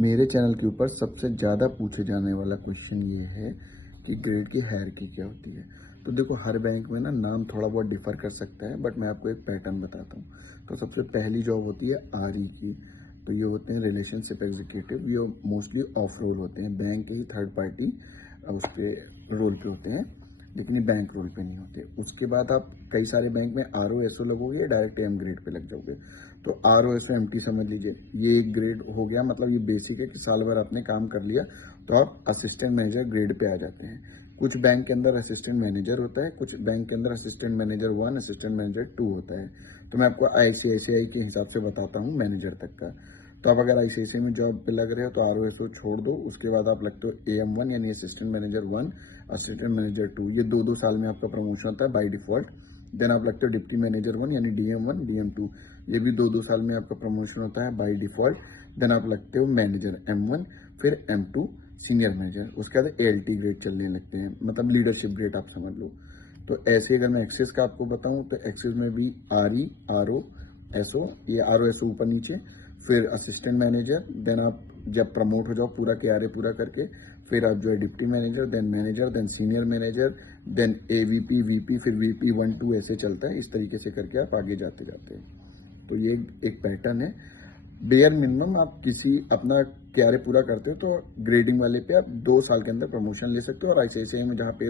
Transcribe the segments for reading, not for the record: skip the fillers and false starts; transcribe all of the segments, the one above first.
मेरे चैनल के ऊपर सबसे ज़्यादा पूछे जाने वाला क्वेश्चन ये है कि ग्रेड की हायरार्की क्या होती है। तो देखो, हर बैंक में ना नाम थोड़ा बहुत डिफर कर सकता है, बट मैं आपको एक पैटर्न बताता हूँ। तो सबसे पहली जॉब होती है आरई की। तो ये होते हैं रिलेशनशिप एग्जीक्यूटिव। ये मोस्टली ऑफ रोल होते हैं, बैंक के ही थर्ड पार्टी उस पर रोल पे होते हैं, लेकिन ये बैंक रोल पे नहीं होते। उसके बाद आप कई सारे बैंक में आर ओ एस ओ लगोगे, डायरेक्ट एम ग्रेड पे लग जाओगे। तो R O S O M T समझ लीजिए, ये एक ग्रेड हो गया। मतलब ये बेसिक है कि साल भर आपने काम कर लिया तो आप असिस्टेंट मैनेजर ग्रेड पे आ जाते हैं। कुछ बैंक के अंदर असिस्टेंट मैनेजर होता है, कुछ बैंक के अंदर असिस्टेंट मैनेजर 1, असिस्टेंट मैनेजर 2 होता है। तो मैं आपको आईसीआईसीआई के हिसाब से बताता हूँ मैनेजर तक का। तो आप अगर आईसीआईसीआई में जॉब पे लग रहे हो तो आर ओ एस ओ छोड़ दो, उसके बाद आप लगते हो AM1 यानी असिस्टेंट मैनेजर 1, असिस्टेंट मैनेजर 2। ये दो दो साल में आपका प्रमोशन होता है बाय डिफॉल्ट। देन आप लगते हो डिप्टी मैनेजर 1 यानी DM1, DM2। ये भी दो दो साल में आपका प्रमोशन होता है बाय डिफॉल्ट। देन आप लगते हो मैनेजर M1, फिर M2 सीनियर मैनेजर। उसके बाद ALT ग्रेड चलने लगते हैं, मतलब लीडरशिप ग्रेड आप समझ लो। तो ऐसे अगर मैं एक्सेस का आपको बताऊं तो एक्सेस में भी RE, RO, SO, ये RO SO ऊपर नीचे, फिर असिस्टेंट मैनेजर। देन आप जब प्रमोट हो जाओ पूरा KRA पूरा करके, फिर आप जो है deputy manager, then senior manager, then AVP, VP, फिर VP 1 2 ऐसे चलता है। इस तरीके से करके आप आगे जाते जाते हैं। तो ये एक पैटर्न है। बेयर मिनिमम आप किसी अपना KRA पूरा करते हो तो ग्रेडिंग वाले पे आप 2 साल के अंदर प्रमोशन ले सकते हो, और ICICI में जहाँ पे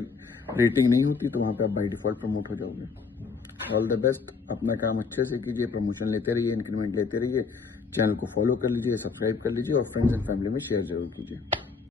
रेटिंग नहीं होती तो वहाँ पे आप बाई डिफॉल्ट प्रमोट हो जाओगे। All the best. अपना काम अच्छे से कीजिए, प्रमोशन लेते रहिए, इंक्रीमेंट लेते रहिए। चैनल को फॉलो कर लीजिए, सब्सक्राइब कर लीजिए, और फ्रेंड्स एंड फैमिली में शेयर जरूर कीजिए।